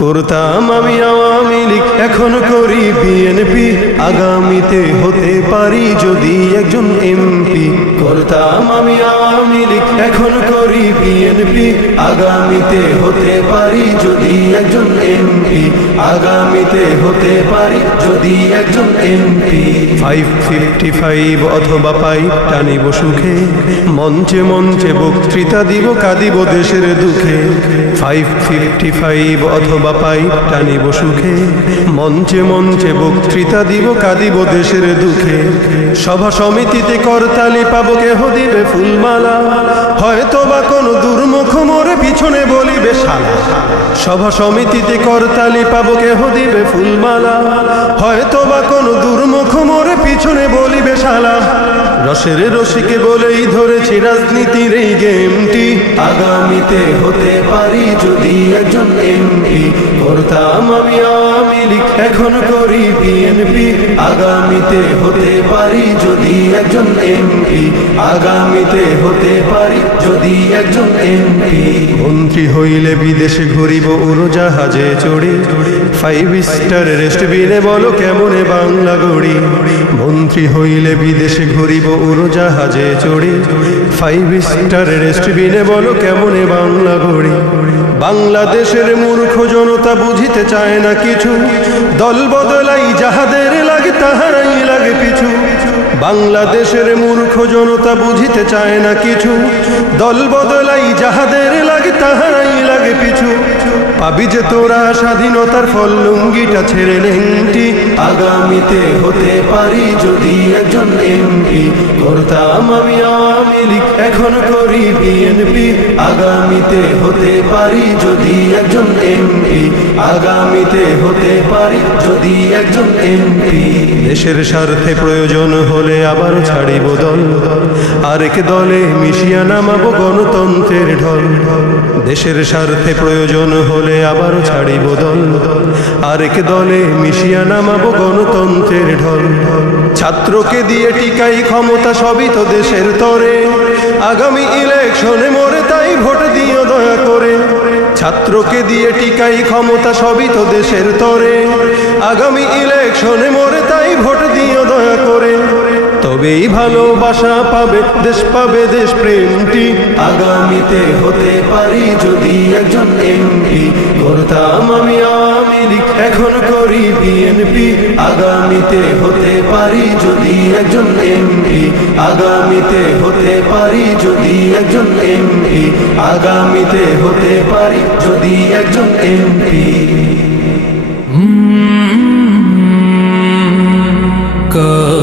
করতাম আমি আওয়ামী লীগ, এখন করি বিএনপি, আগামীতে হতে পারি যদি একজন এমপি। করতাম আমি আওয়ামী লীগ, এখন করি বিএনপি, আগামীতে হতে পারি যদি একজন এমপি, আগামীতে হতে পারি যদি একজন এমপি। 555 অথবা পাইপ টানিব সুখে, মঞ্চে মঞ্চে বক্তৃতা দিব, কাঁদিব দেশের দুঃখে। 555 অথবা পাইপ টানিব সুখে, মঞ্চে মঞ্চে বক্তৃতা দিব, কাঁদিব দেশের দুঃখে। সভা সমিতিতে করতালি পাবো, কেহ দিবে ফুলমালা, হয়তো বা কোনো দুর্মুখ মোরে পিছনে বলিবে শালা। সভা সমিতিতে করতালি পাবো, কেহ দিবে ফুলমালা, হয়তো বা কোনো দুর্মুখ মোরে পিছনে বলিবে শালা। রসের রসিকে বলেই ধরেছি রাজনীতির এই গেমটি, আগামীতে হতে পারি যদি একজন এমপি। করতাম আমি আওয়ামী লীগ, এখন করি বিএনপি, আগামীতে হতে পারি যদি একজন এমপি, আগামীতে হতে পারি যদি একজন এমপি। মন্ত্রী হইলে বিদেশে ঘুরিব উড়োজাহাজে চড়ি, 5 স্টার রেস্টবিনে বলো কেমনে বাংলা গড়ি। মন্ত্রী হইলে বিদেশে ঘুরিব উড়োজাহাজে চড়ি, 5 স্টার রেস্টবিনে বলো কেমনে বাংলা গড়ি। বাংলাদেশের মূর্খ জনতা বুঝিতে চায় না কিছু, দল বদলাই যাহাদের লাগে তাহারাই লাগে পিছু। বাংলাদেশের মূর্খ জনতা বুঝিতে চায় না কিছু, দল বদলাই যাহাদের লাগে তাহারাই লাগে পিছু। পাবি যে তোরা স্বাধীনতার ফল, লুঙ্গিটা ছেড়ে লেংটি, আগামীতে হতে পারি যদি একজন এমপি। করতাম আমি আওয়ামী লীগ, এখন করি বিএনপি, আগামীতে হতে পারি যদি একজন এমপি, আগামীতে হতে পারি যদি একজন এমপি। দেশের স্বার্থে প্রয়োজন হলে আবার ছাড়িব দল, আরেক দলে মিশিয়া নামাবো গণতন্ত্রের ঢল। দেশের স্বার্থে প্রয়োজন হলে আবার ছাড়িব দল, আরেক দলে মিশিয়া নামাবো গণতন্ত্রের ঢল। ছাত্রকে দিয়ে টিকাই ক্ষমতা, সবই তো দেশের তরে, আগামী ইলেকশনে মোরে তাই ভোট দিও দয়া করে। ছাত্রকে দিয়ে টিকাই ক্ষমতা, সবই তো দেশের তরে, আগামী ইলেকশনে মোরে তাই ভোট দিও দয়া করে। তবেই ভালোবাসা পাবে, দেশ পাবে দেশ প্রেমটি, আগামীতে হতে পারি যদি একজন এমপি। করতাম আমি আওয়ামী লীগ, এখন করি বিএনপি, আগামীতে হতে পারি যদি একজন এমপি, আগামীতে হতে পারি যদি একজন এমপি, আগামীতে হতে পারি যদি একজন এমপি। কা